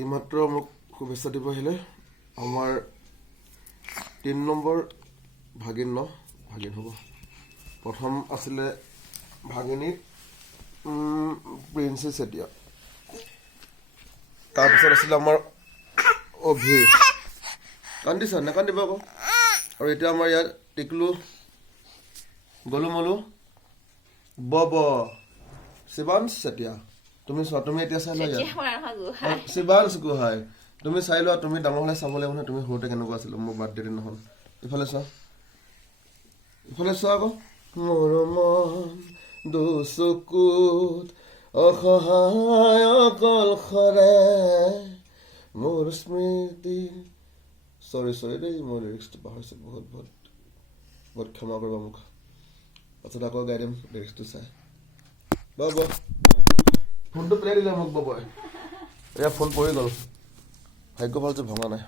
এইমাত্ৰ মোক শুভেচ্ছা দিব আহিলে আমাৰ ৩ নম্বৰ ভাগিন হ'ব প্ৰথম আছিলে ভাগিনী প্ৰিন্সেছ চেতিয়া তাৰপিছত আছিলে আমাৰ অভি কান্দিছা নাকান্দিব আকৌ আৰু এতিয়া আমাৰ ইয়াত টিকলু গলু মলু বব শিৱাংশ চেতিয়া তুমি চোৱা তুমি এতিয়া চাই লোৱা শিৱাংশ গোহাঁই তুমি চাই লোৱা তুমি ডাঙৰ হ'লে চাব লাগিব নহয় তুমি সৰুতে কেনেকুৱা আছিলা মোৰ বাৰ্থডে দিনাখন ইফালে চোৱা আকৌ মোৰ মন দুচকুত অসহায় অকলশৰে মোৰ স্মৃতি চৰি দেই মোৰ লিৰিক্সটো পাহৰিছোঁ বহুত ক্ষমা কৰিবা মোক পাছত আকৌ গাই দিম লিৰিক্সটো চাই বব ফোনটো প্লে দিলে মোক ববই এয়া ফোন পৰি গ'ল ভাগ্য ভাল যে ভঙা নাই